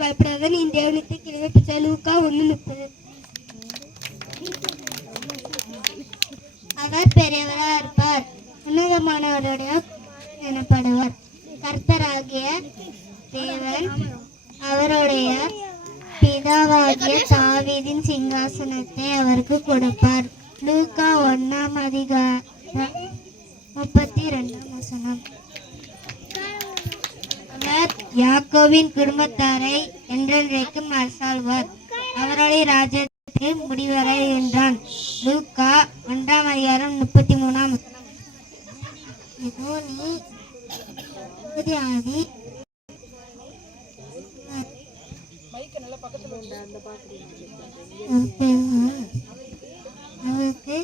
பயப்படாத, நீ தேவனத்தை கிளப்பிச்ச. லூக்கா 1:30. அவர் பெரியவராக இருப்பார், உன்னதமானவருடைய எனப்படுவார். கர்த்தராகிய தேவன் அவருடைய பிதாவாகிய தாவீதின் சிங்காசனத்தை அவருக்கு கொடுப்பார். லூக்கா 1:32. அவர் யாக்கோபின் குடும்பத்தாரை என்றென்றைக்கும் அரசாள்வார். அவருடைய ராஜ்யத்துக்கு முடிவரை என்றான். லூக்கா 1:33. இதோ நீ ஆதி அவருக்கு